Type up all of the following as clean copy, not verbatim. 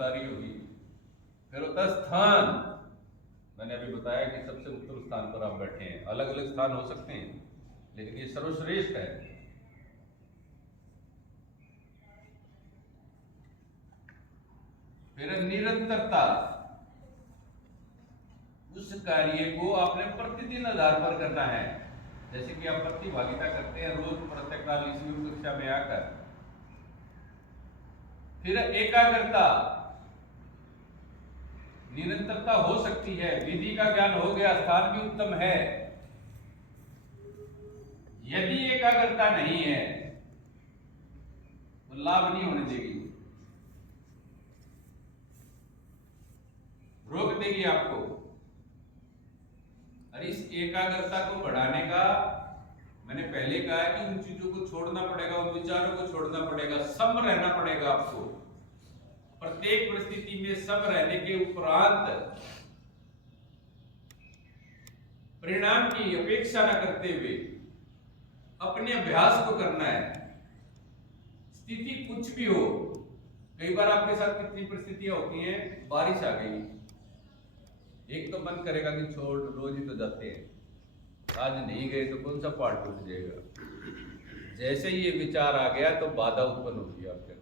बता रही होगी। फिर होता है स्थान। मैंने अभी बताया कि सबसे उत्तम स्थान पर आप बैठे हैं। अलग अलग स्थान हो सकते हैं, लेकिन ये सर्वश्रेष्ठ है। फिर निरंतरता। उस कार्य को आपने प्रतिदिन आधार पर करना है। जैसे कि आप प्रतिभागिता करते हैं रोज प्रातःकाल इस योग कक्षा में आकर। फिर एकाग्रता। निरंतरता हो सकती है, विधि का ज्ञान हो गया, स्थान भी उत्तम है। यदि एकाग्रता नहीं है तो लाभ नहीं होने देगी, रोक देगी आपको। और इस एकाग्रता को बढ़ाने का मैंने पहले कहा कि उन चीजों को छोड़ना पड़ेगा, उन विचारों को छोड़ना पड़ेगा, सम रहना पड़ेगा आपको। प्रत्येक परिस्थिति में सम रहने के उपरांत परिणाम की अपेक्षा न करते हुए अपने अभ्यास को करना है। स्थिति कुछ भी हो, कई बार आपके साथ कितनी परिस्थितियां होती हैं, बारिश आ गई, एक तो मन करेगा कि छोड़, रोज ही तो जाते हैं, आज नहीं गए तो कौन सा पहाड़ टूट जाएगा। जैसे ही ये विचार आ गया तो बाधा उत्पन्न होगी आपके अंदर।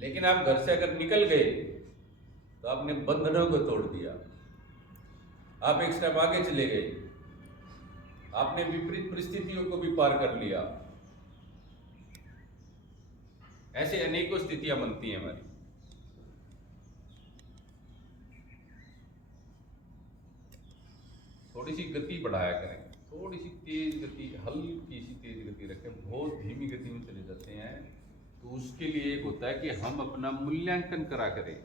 लेकिन आप घर से अगर निकल गए तो आपने बंधनों को तोड़ दिया, आप एक स्टेप आगे चले गए, आपने विपरीत परिस्थितियों को भी पार कर लिया। ऐसे अनेकों स्थितियां बनती हैं हमारी। थोड़ी सी गति बढ़ाया करें, थोड़ी सी तेज गति, हल्की सी तेज गति रखें। बहुत धीमी गति में चले जाते हैं तो उसके लिए एक होता है कि हम अपना मूल्यांकन करा करें।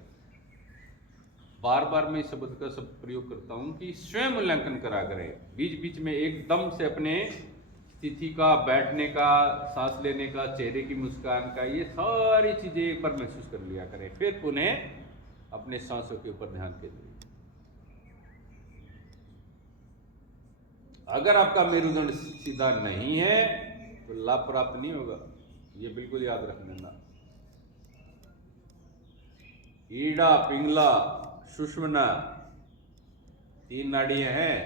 बार बार मैं इस शब्द का सब प्रयोग करता हूं कि स्वयं मूल्यांकन करा करें। बीच बीच में एकदम से अपने स्थिति का, बैठने का, सांस लेने का, चेहरे की मुस्कान का, ये सारी चीजें एक बार महसूस कर लिया करें। फिर पुनः अपने सांसों के ऊपर ध्यान केंद्रित। अगर आपका मेरुदंड सीधा नहीं है तो लाभ प्राप्त नहीं होगा, ये बिल्कुल याद रख लेना। ईड़ा, पिंगला, सुषुम्ना, 3 नाड़ियां हैं।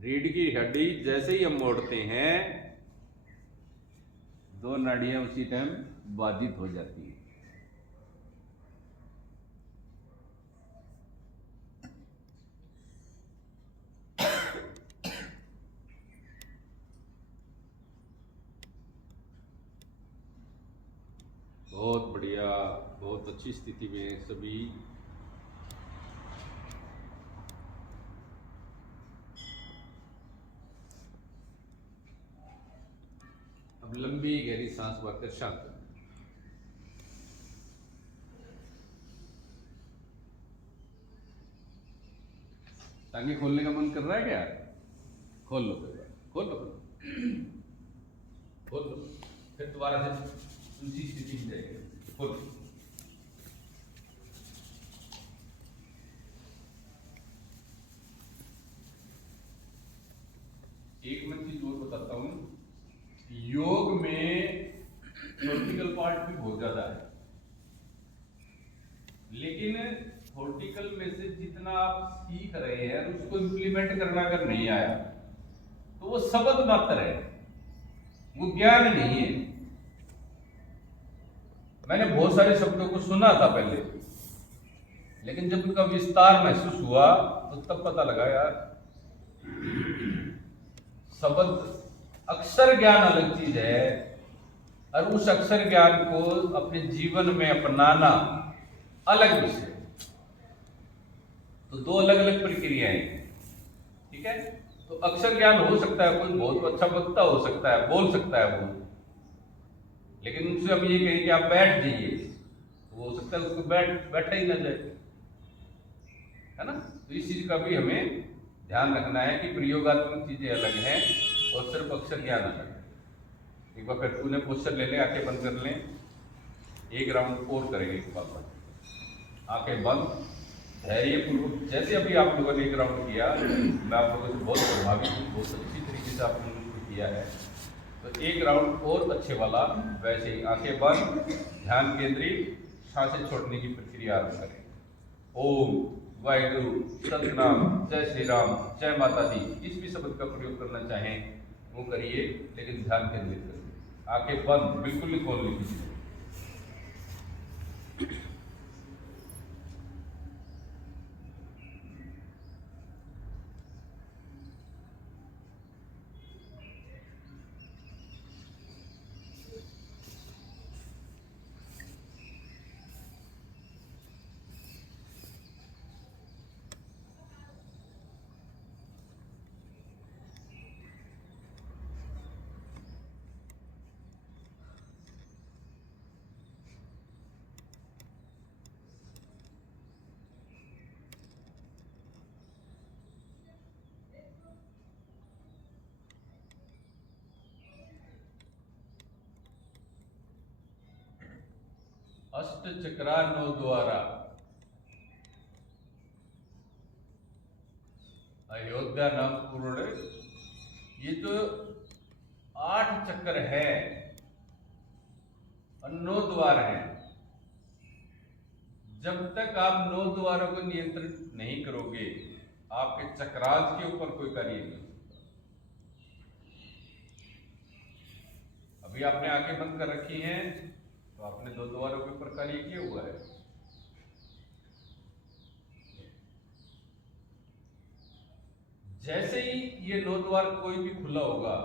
रीढ़ की हड्डी जैसे ही हम मोड़ते हैं, 2 नाड़ियां उसी टाइम बाधित हो जाती है। बहुत बढ़िया, बहुत अच्छी स्थिति में है सभी। अब लंबी गहरी सांस भरकर शांत। टांगे खोलने का मन कर रहा है क्या? खोल लो, खोल लो, खोल लो। फिर दोबारा से उसी स्थिति में जाएगा। खोल लो। एक मैं चीज और बताता हूं, योग में थ्योरेटिकल पार्ट भी बहुत ज्यादा है, लेकिन थ्योरेटिकल में से जितना आप सीख रहे हैं उसको इम्प्लीमेंट करना अगर नहीं आया तो वो शब्द मात्र है, वो ज्ञान नहीं है। मैंने बहुत सारे शब्दों को सुना था पहले, लेकिन जब उनका विस्तार महसूस हुआ तो तब पता लगा यार, शब्द अक्षर ज्ञान अलग चीज है और उस अक्षर ज्ञान को अपने जीवन में अपनाना अलग विषय। तो 2 अलग अलग प्रक्रियाएं हैं, ठीक है। तो अक्षर ज्ञान हो सकता है, कोई बहुत अच्छा वक्ता हो सकता है, बोल सकता है वो, लेकिन उनसे हम ये कहें कि आप बैठ जाइए, तो हो सकता है उसको बैठा ही ना जाए, है ना। तो इस चीज का भी हमें ध्यान रखना है कि प्रयोगात्मक चीजें अलग हैं और सिर्फ अक्षर ज्ञान अलग है। एक बार फिर पुनः पोस्चर ले लें, आंखें बंद कर लें, एक राउंड और करेंगे एक बार। आंखें बंद, धैर्य पूर्वक। जैसे अभी आप लोगों ने एक राउंड किया, मैं आप लोगों से बहुत प्रभावित हूँ, बहुत अच्छी तरीके से आप लोगों ने किया है। तो एक राउंड और अच्छे वाला वैसे ही आंखें बंद, ध्यान केंद्रित, सांसें छोड़ने की प्रक्रिया आरंभ करें। ओम वाहिगुरु, सतनाम, जय श्री राम, जय माता दी, किस भी शब्द का प्रयोग करना चाहें वो करिए, लेकिन ध्यान केंद्रित करिए। आंखें बंद, बिल्कुल नहीं खोलनी कीजिए। अष्ट चक्रानो द्वारा अयोध्या नाम पूर्ण, ये तो 8 चक्र है और 9 द्वार हैं। जब तक आप 9 द्वारों को नियंत्रित नहीं करोगे, आपके चक्रांश के ऊपर कोई कार्य नहीं हो सकता। अभी आपने आंखें बंद कर रखी हैं, तो आपने 2 द्वारों के ऊपर कार्य किया हुआ है। जैसे ही ये 9 द्वार कोई भी खुला होगा,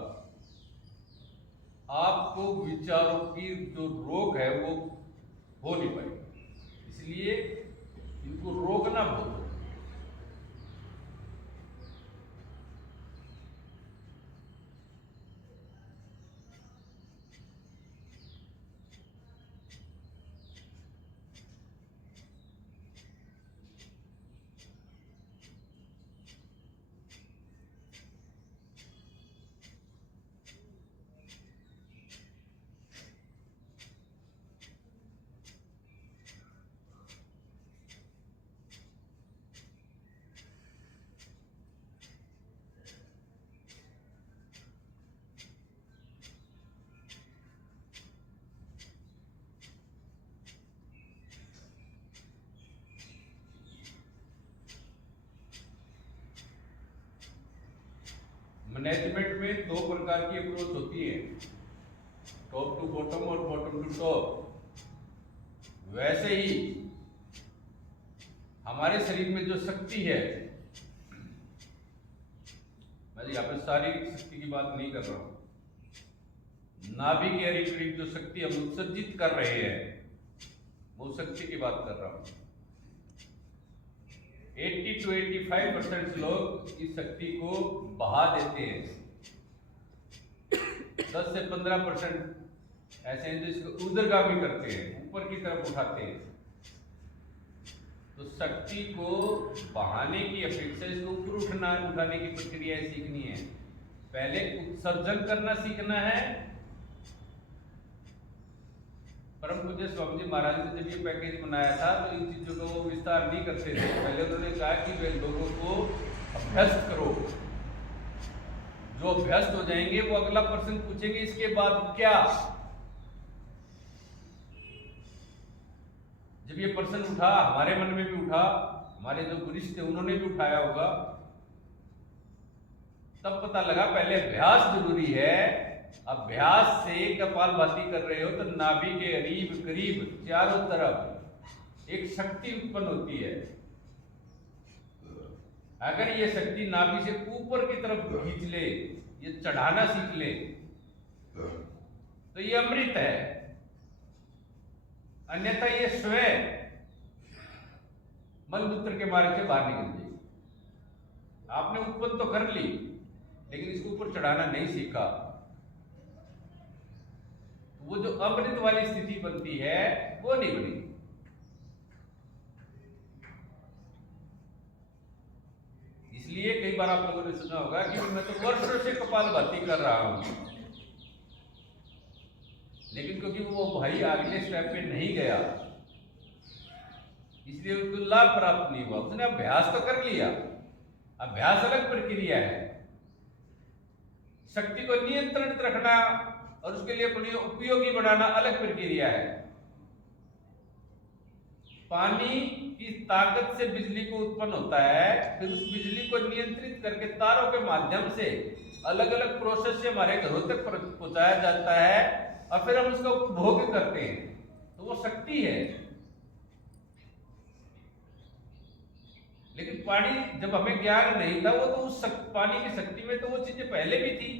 आपको विचारों की जो रोक है वो हो नहीं पाएगी। इसलिए इनको रोकना बहुत है। मैनेजमेंट में 2 प्रकार की अप्रोच होती है, टॉप टू बॉटम और बॉटम टू टॉप। वैसे ही हमारे शरीर में जो शक्ति है, मैं यहाँ पे शारीरिक शक्ति की बात नहीं कर रहा हूं, नाभि के करीब जो शक्ति हम उत्सर्जित कर रहे हैं वो शक्ति की बात कर रहा हूं। 80 to 85% लोग इस शक्ति को बहा देते हैं। 10 से 15% ऐसे हैं जो इसको उदरगामी करते हैं, ऊपर की तरफ उठाते हैं। तो शक्ति को बहाने की अपेक्षा इसको ऊपर उठाने की प्रक्रिया सीखनी है। पहले उत्सर्जन करना सीखना है। परम पूज्य स्वामी जी महाराज ने जब ये पैकेज बनाया था तो इन चीजों को वो विस्तार नहीं करते थे। पहले उन्होंने कहा कि वे लोगों को अभ्यस्त करो, जो अभ्यस्त हो जाएंगे वो अगला प्रश्न पूछेंगे इसके बाद क्या। जब ये प्रश्न उठा, हमारे मन में भी उठा, हमारे जो वरिष्ठ थे उन्होंने भी उठाया होगा, तब पता लगा पहले अभ्यास जरूरी है। अभ्यास से कपालभाति कर रहे हो तो नाभि के करीब करीब चारों तरफ एक शक्ति उत्पन्न होती है। अगर ये शक्ति नाभि से ऊपर की तरफ खींच ले, ये चढ़ाना सीख ले, तो ये अमृत है। अन्यथा ये स्वयं मलमूत्र के मार्ग से बाहर निकल जाएगी। आपने उत्पन्न तो कर ली, लेकिन इसको ऊपर चढ़ाना नहीं सीखा, वो जो अमृत वाली स्थिति बनती है वो नहीं बनी। इसलिए कई बार आप लोगों ने सुना होगा कि मैं तो वर्षों से कपालभाति कर रहा हूं, लेकिन क्योंकि वो भाई अगले स्टेप पे नहीं गया, इसलिए उसको लाभ प्राप्त नहीं हुआ। उसने अभ्यास तो कर लिया। अभ्यास अलग प्रक्रिया है, शक्ति को नियंत्रित रखना और उसके लिए अपनी उपयोगी बनाना अलग प्रक्रिया है। पानी की ताकत से बिजली को उत्पन्न होता है, फिर उस बिजली को नियंत्रित करके तारों के माध्यम से अलग अलग प्रोसेस से हमारे घरों तक पहुंचाया जाता है और फिर हम उसका उपभोग करते हैं, तो वो शक्ति है। लेकिन पानी जब हमें ज्ञान नहीं था, वो तो उस पानी की शक्ति में तो वो चीजें पहले भी थी।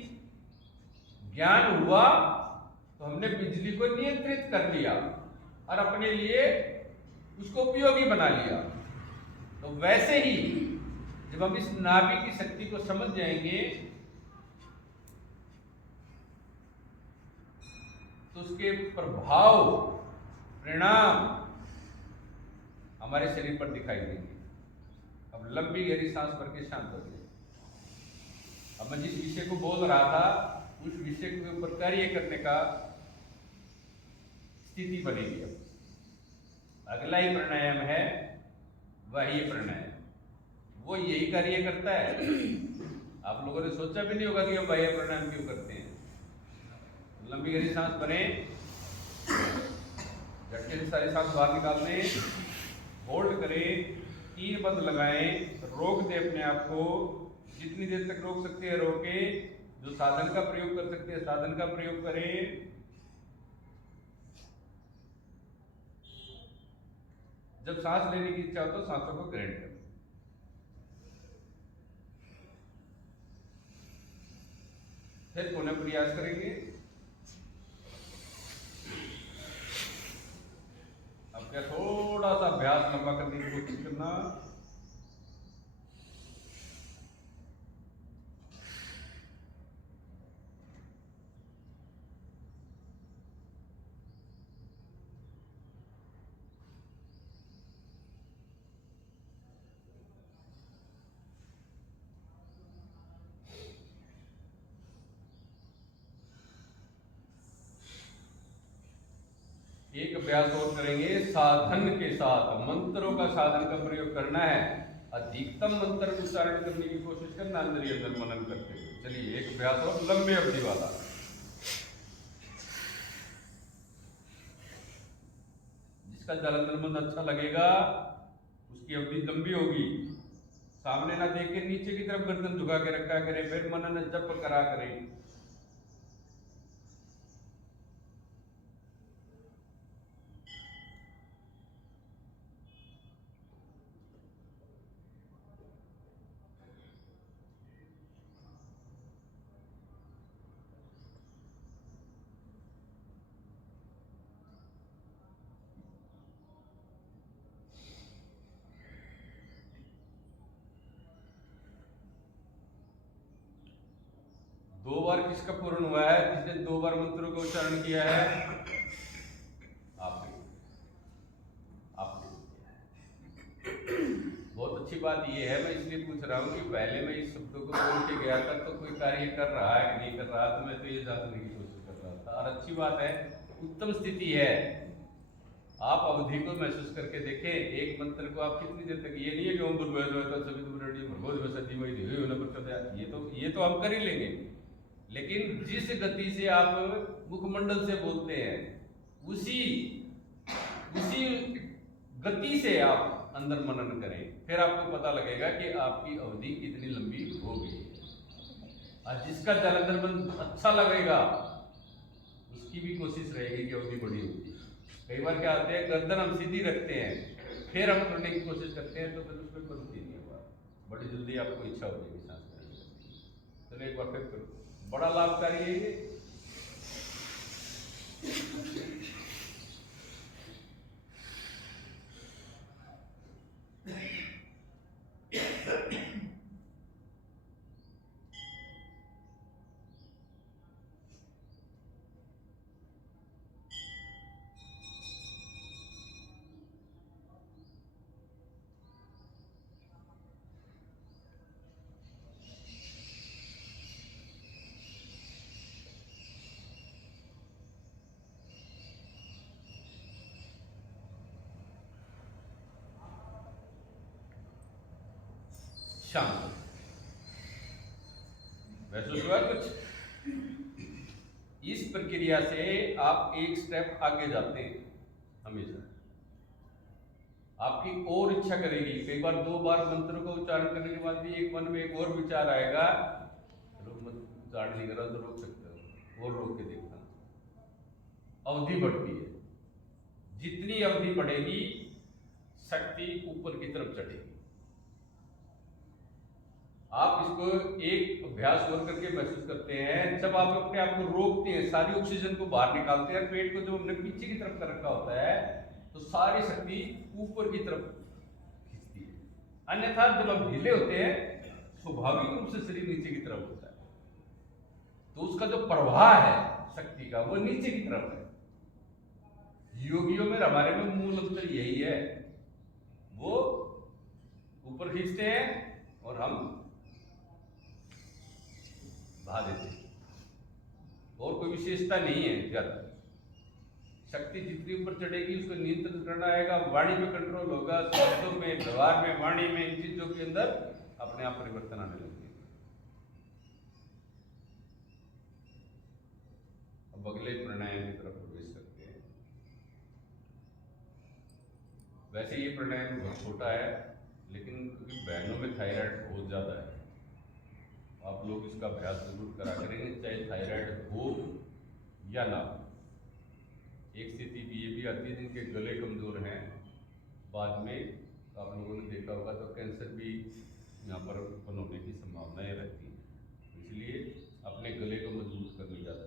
ज्ञान हुआ तो हमने बिजली को नियंत्रित कर लिया और अपने लिए उसको उपयोगी बना लिया। तो वैसे ही जब हम इस नाभि की शक्ति को समझ जाएंगे तो उसके प्रभाव परिणाम हमारे शरीर पर दिखाई देंगे। अब लंबी गहरी सांस भर के शांत हो जाए। अब मैं जिस विषय को बोल रहा था उस विषय के ऊपर कार्य करने का स्थिति बनेगी। अब अगला ही प्राणायाम है बाह्य प्राणायाम, वो यही कार्य करता है। आप लोगों ने सोचा भी नहीं होगा कि हम बाह्य प्राणायाम क्यों करते हैं। लंबी गहरी सांस भरें, झटके से सारी सांस बाहर निकाल लें, होल्ड करें, 3 बंद लगाएं, रोक दें अपने आप को, जितनी देर तक रोक सकते हैं रोकें, जो साधन का प्रयोग कर सकते हैं साधन का प्रयोग करें। जब सांस लेने की इच्छा हो तो सांसों को ग्रहण करें। फिर पुनः प्रयास करेंगे। अब क्या थोड़ा सा अभ्यास लंबा करने की कोशिश करना। एक अभ्यास और करेंगे साधन के साथ, मंत्रों का साधन का प्रयोग करना है। अधिकतम मंत्र उच्चारण करने की कोशिश करना अंदर ही अंदर मनन करते हुए। चलिए एक अभ्यास और लंबे अवधि वाला। जिसका जालंधर मन अच्छा लगेगा उसकी अवधि लंबी होगी। सामने ना देख के नीचे की तरफ गर्दन झुका के रखा करें, फिर मनन जप करा करें। दो बार किसका पूर्ण हुआ है? जिसने 2 बार मंत्रों का उच्चारण किया है? आपने बहुत अच्छी बात यह है, मैं इसलिए पूछ रहा हूँ कि पहले मैं इस शब्दों को बोल के गया था तो कोई कार्य कर रहा है कि नहीं कर रहा, तो मैं तो ये जानने की कोशिश कर रहा था। और अच्छी बात है, उत्तम स्थिति है। आप अवधि को महसूस करके देखें। एक मंत्र को आप कितनी देर तक, ये नहीं है कि ओम ये तो हम कर ही लेंगे, लेकिन जिस गति से आप मुखमंडल से बोलते हैं उसी गति से आप अंदर मनन करें, फिर आपको पता लगेगा कि आपकी अवधि कितनी लंबी हो गई। और जिसका जालंधर मन अच्छा लगेगा उसकी भी कोशिश रहेगी कि अवधि बड़ी होगी। कई बार क्या होते हैं, गर्दन हम सीधी रखते हैं, फिर हम करने की कोशिश करते हैं तो फिर उसमें बनती नहीं होगा। बड़ी जल्दी आपको इच्छा हो जाएगी सांस करने की। चलो एक बार फिर करो, बड़ा लाभकारी है ये। शांत महसूस हुआ कुछ? इस प्रक्रिया से आप एक स्टेप आगे जाते हैं हमेशा। आपकी और इच्छा करेगी, कई बार 2 बार मंत्र को उच्चारण करने के बाद भी एक मन में एक और विचार आएगा, चलो मत उच्चारण नहीं करा तो रोक सकते हो, और रोक के देखना। अवधि बढ़ती है, जितनी अवधि बढ़ेगी शक्ति ऊपर की तरफ चढ़ेगी। आप इसको एक अभ्यास और करके महसूस करते हैं, जब आप अपने आप को रोकते हैं, सारी ऑक्सीजन को बाहर निकालते हैं, पेट को जो हमने पीछे की तरफ कर रखा होता है, तो सारी शक्ति ऊपर की तरफ खींचती है। अन्यथा जब हम ढीले होते हैं, स्वाभाविक रूप से शरीर नीचे की तरफ होता है, तो उसका जो प्रवाह है शक्ति का वो नीचे की तरफ है। योगियों में हमारे में मूल अंतर यही है, वो ऊपर खींचते हैं और हम बहा देते हैं, और कोई विशेषता नहीं है ज्यादा। शक्ति जितनी ऊपर चढ़ेगी उसको नियंत्रित करना आएगा, वाणी पे कंट्रोल होगा, शब्दों में, व्यवहार में, वाणी में, इन चीजों के अंदर अपने आप परिवर्तन आने लगेगा। अब अगले प्राणायाम की तरफ प्रवेश करते हैं। वैसे ये प्राणायाम बहुत छोटा है, लेकिन क्योंकि बहनों में थायराइड बहुत ज्यादा है, आप लोग इसका अभ्यास जरूर करा करेंगे, चाहे थायराइड हो या ना। एक स्थिति भी ये भी आती है जिनके गले कमजोर हैं, बाद में आप लोगों ने देखा होगा तो कैंसर भी यहाँ पर उत्पन्न होने की संभावनाएं रहती हैं। इसलिए अपने गले को मजबूत करने ज़्यादा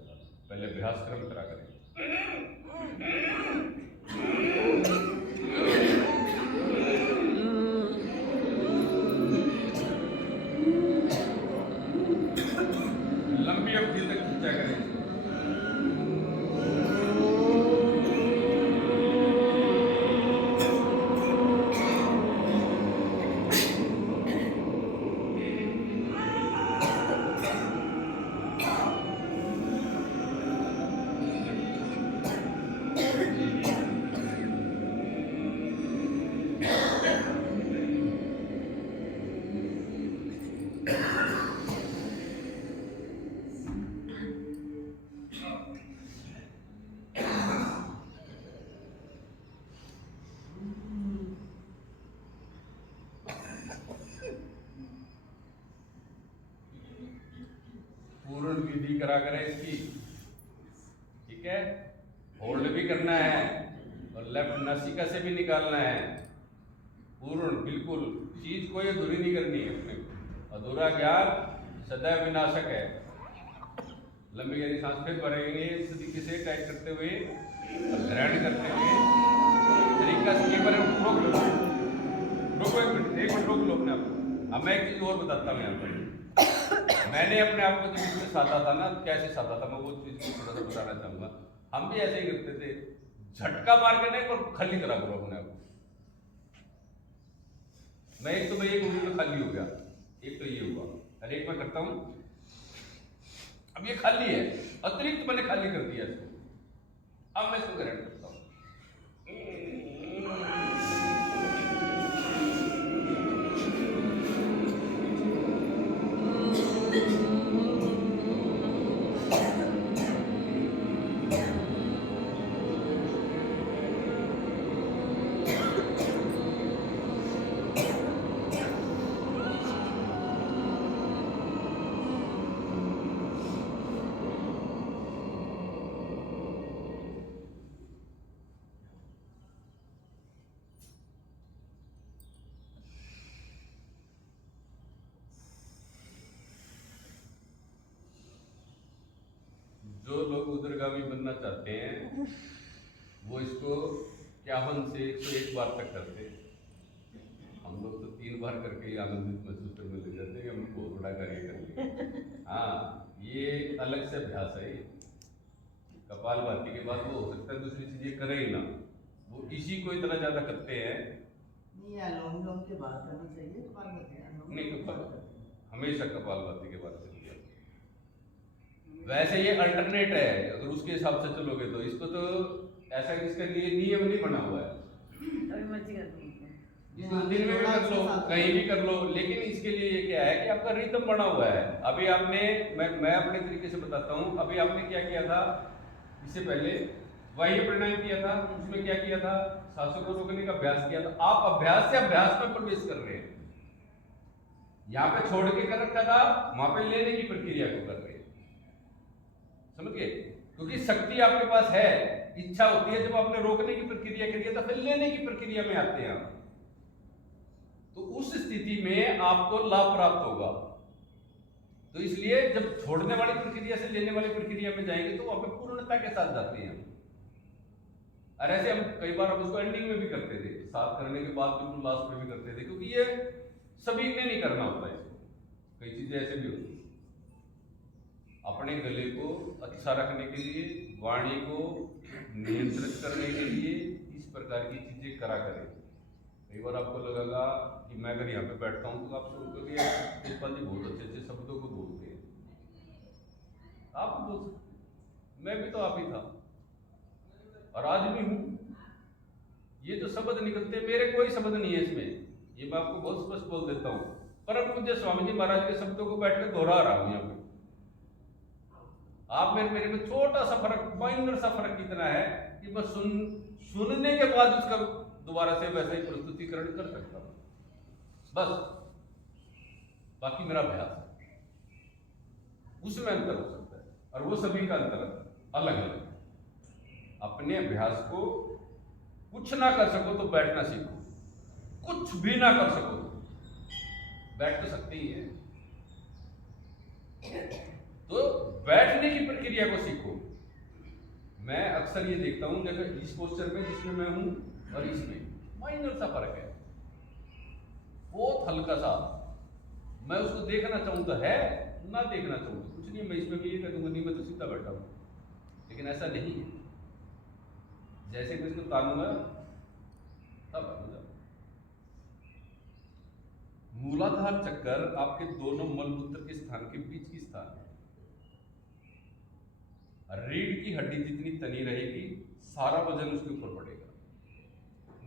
पहले अभ्यास क्रम करा करें। लंबी अवधि तक खींचा करें। पूर्ण विधि करा करें इसकी, ठीक है। होल्ड भी करना है और लेफ्ट नासिका से भी निकालना है। पूर्ण बिल्कुल, चीज कोई अधूरी नहीं करनी है अपने को। अधूरा ज्ञान सदैव विनाशक है। लंबी गहरी सांस फिर भरेंगे इस तरीके से, टाइट करते हुए और ग्रहण करते हुए। तरीका ये पर रोक लो, रोको एक मिनट रोक लो अपने आप को। अब मैं एक चीज और बताता हूँ यहाँ पर। मैंने अपने आप को जब इसमें साधा था ना, कैसे साधा था मैं वो चीज को थोड़ा सा बताना चाहूंगा। हम भी ऐसे ही करते थे, झटका मार के नहीं पर खाली करा करो अपने आप को। मैं एक तो एक उंगली में खाली हो गया, एक तो ये हुआ, और एक मैं करता हूं अब ये खाली है, अतिरिक्त मैंने खाली कर दिया इसको। अब मैं इसको ग्रहण करता हूं। जो लोग उदरगामी बनना चाहते हैं वो इसको 51 से 101 बार तक करते हैं। हम लोग तो 3 बार करके ही आनंदित महसूस करने लग जाते हैं कि हमने बहुत बड़ा कार्य कर लिया। हाँ, ये अलग से अभ्यास है। कपालभाति के बाद वो हो सकता है दूसरी चीजें करे ही ना, वो इसी को इतना ज्यादा करते हैं। नहीं, अनुलोम के बाद करना चाहिए, कपालभाति नहीं, हमेशा कपालभाति के बाद करिए। वैसे ये अल्टरनेट है, अगर उसके हिसाब से चलोगे तो। इसको तो ऐसा इसके लिए नियम नहीं बना हुआ है। इसको दिन में भी कर लो, कहीं भी कर लो, लेकिन इसके लिए ये क्या है कि आपका रिदम बना हुआ है। अभी आपने मैं अपने तरीके से बताता हूँ। अभी आपने क्या किया था, इससे पहले बाह्य प्राणायाम किया था, उसमें क्या किया था, सांसों को रोकने का अभ्यास किया था। आप अभ्यास से अभ्यास में प्रवेश कर रहे हैं। यहाँ पे छोड़ के कर रखा था, वहां पे लेने की प्रक्रिया को कर रहे हैं। समझ गए? क्योंकि शक्ति आपके पास है, इच्छा होती है, जब आपने रोकने की प्रक्रिया करी है तो फिर लेने की प्रक्रिया में आते हैं आप। तो उस स्थिति में आपको लाभ प्राप्त होगा। तो इसलिए जब छोड़ने वाली प्रक्रिया से लेने वाली प्रक्रिया में जाएंगे तो वहां पे पूर्णता के साथ जाते हैं। और ऐसे हम कई बार हम इसको एंडिंग में भी करते थे, साथ करने के बाद बिल्कुल लास्ट में भी करते थे, क्योंकि ये सभी ने नहीं करना होता। इसको कई चीजें ऐसे भी होती है। अपने गले को अच्छा रखने के लिए, वाणी को नियंत्रित करने के लिए इस प्रकार की चीजें करा करें। कई बार आपको लगेगा कि मैं अगर यहाँ पे बैठता हूँ तो आप सोचोगे तेजपाल जी बहुत अच्छे अच्छे शब्दों को बोलते हैं। आप बोल सकते, मैं भी तो आप ही था और आज भी हूँ। ये जो शब्द निकलते, मेरे कोई शब्द नहीं है इसमें, ये मैं आपको बहुत स्पष्ट बोल देता हूँ। परम पूज्य स्वामी जी महाराज के शब्दों को बैठ कर दोहरा रहा हूँ यहाँ पे। आप मेरे में छोटा सा फर्क, माइनर सा फर्क इतना है कि मैं सुनने के बाद उसका दोबारा से वैसा ही प्रस्तुतिकरण कर सकता हूं, बस। बाकी मेरा अभ्यास है, उसमें अंतर हो सकता है, और वो सभी का अंतर अलग अलग है। अपने अभ्यास को कुछ ना कर सको तो बैठना सीखो, कुछ भी ना कर सको तो बैठ तो सकते ही है, तो बैठने की प्रक्रिया को सीखो। मैं अक्सर ये देखता हूं, जैसे इस पोस्चर में जिसमें मैं हूं और इसमें माइनर सा फर्क है, बहुत हल्का सा। मैं उसको देखना चाहूं तो है, ना देखना चाहूं तो कुछ नहीं। मैं इसमें भी ये कह दूंगा नहीं, मैं तो सीधा बैठा हूं, लेकिन ऐसा नहीं है। जैसे मैं इसको तानूंगा तब बैठूंगा। मूलाधार चक्कर आपके दोनों मलमूत्र के स्थान के बीच की स्थान है। रीढ़ की हड्डी जितनी तनी रहेगी, सारा वजन उसके ऊपर पड़ेगा।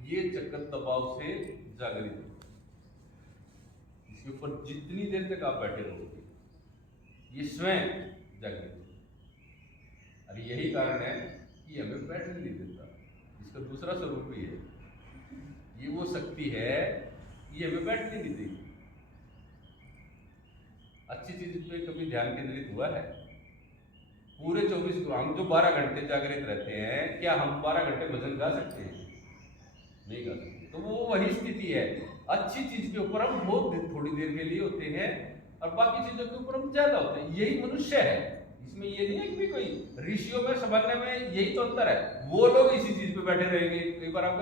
ये चक्कर दबाव से जागृत होगा। इसके ऊपर जितनी देर तक आप बैठे रहोगे, ये स्वयं जागृत होगा। और यही कारण है कि हमें बैठने नहीं देता। इसका दूसरा स्वरूप भी है, ये वो शक्ति है, ये हमें बैठने नहीं देगी। अच्छी चीज पे कभी ध्यान केंद्रित हुआ है? पूरे 24 हम जो 12 घंटे जागृत रहते हैं, क्या हम 12 घंटे भजन गा सकते हैं? नहीं गा सकते। तो वो वही स्थिति है। अच्छी चीज के ऊपर हम बहुत थोड़ी देर के लिए होते हैं और बाकी चीजों के ऊपर हम ज्यादा होते हैं। यही मनुष्य है, इसमें ये नहीं है कि कोई ऋषियों में सामान्य में यही तो अंतर है। वो लोग इसी चीज पे बैठे रहेंगे। कई बार आपको